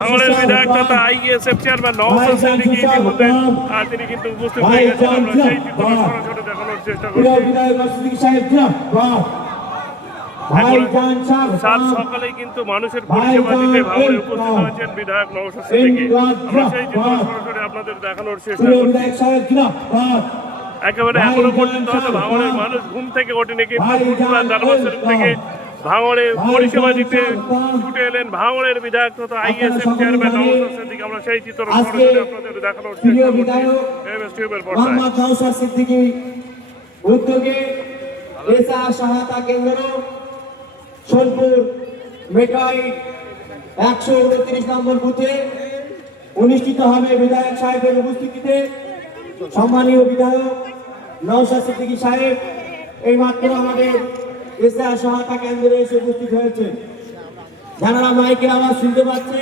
আমাদের বিধায়ক তথা আইএসএফ চেয়ারম্যান নওয়াজ সিদ্দিকী ইতিমধ্যে তিনি কিন্তু উপস্থিত হয়ে গেছেন আমরা সেই চিত্র সরাসরি দেখানোর চেষ্টা করছি। সাত সকালেই কিন্তু মানুষের পরিষেবা দিতে ভাঙড়ে উপস্থিত হয়েছেন বিধায়ক নওয়াজ সিদ্দিকী। আমরা সেই চিত্র সরাসরি আপনাদের দেখানোর চেষ্টা করছি। একেবারে এখনও পর্যন্ত হয়তো ভাঙড়ের মানুষ ঘুম থেকে ওঠেনি কিন্তু থেকে ভাঙড়ে পরিষেবা দিতে ছুটে এলেন। ভাঙড়ের বিধায়ক তথা আইএসএফ চেয়ারম্যান নওয়াজ সিদ্দিকী আমরা সেই চিত্র আপনাদের দেখানোর চেষ্টা করছি। পর্দায়। সিদ্দিকী উদ্যোগে এসা সহায়তা কেন্দ্র সোনপুর মেটাই একশো উনত্রিশ নম্বর বুথে অনুষ্ঠিত হবে বিধায়ক সাহেবের উপস্থিতিতে। সম্মানীয় বিধায়ক নওশাদ সিদ্দিকী সাহেব এই মাত্র আমাদের এসা সহায়তা কেন্দ্রে এসে উপস্থিত হয়েছে যারা মাইকে আওয়াজ শুনতে পাচ্ছে